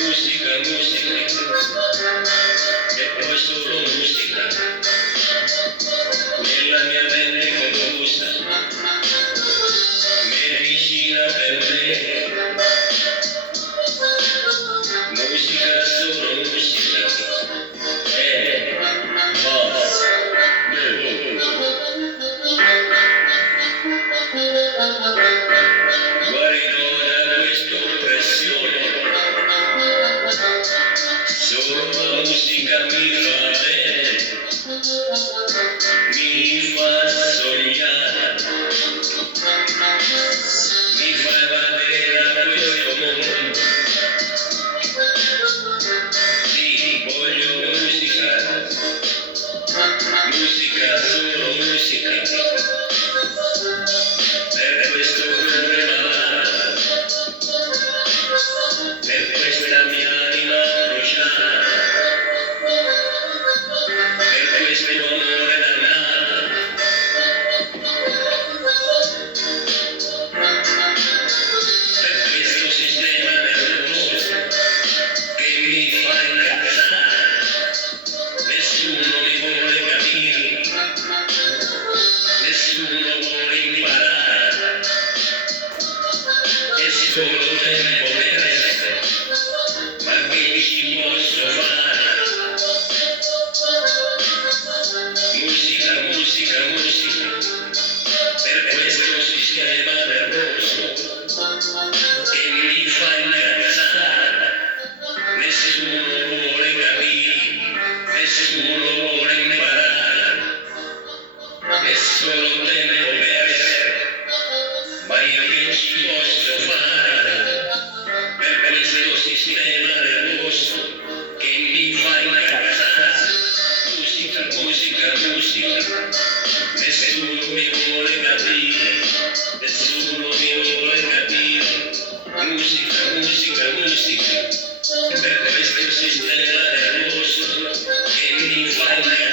Musica, musica, e poi solo musica, nella mia mente confusa, medicina per me. Musica, solo musica, guarirò da questa oppressione, solo la musica mi fa bene, mi fa sognare, mi fa evadere da questo mondo. Sì, voglio musica, musica, solo musica, per questo cuore malato, per questa mia anima bruciata, per questo amore dannato. Per questo sistema nervoso che mi fa incazzare, nessuno mi vuole capire, nessuno vuole imparare, è solo tempo che resta, ma che ci posso fare? Musica, musica, musica, per questo sistema nervoso che mi fa incazzare, nessuno vuole capire, nessuno vuole imparare, è solo tempo perso, ma io che ci posso fare per questo sistema nervoso che mi fa incazzare? Musica, musica, musica, nessuno mi vuole capire, nessuno mi vuole capire. Musica, musica, musica, per questo sistema nervoso che mi fa incazzare.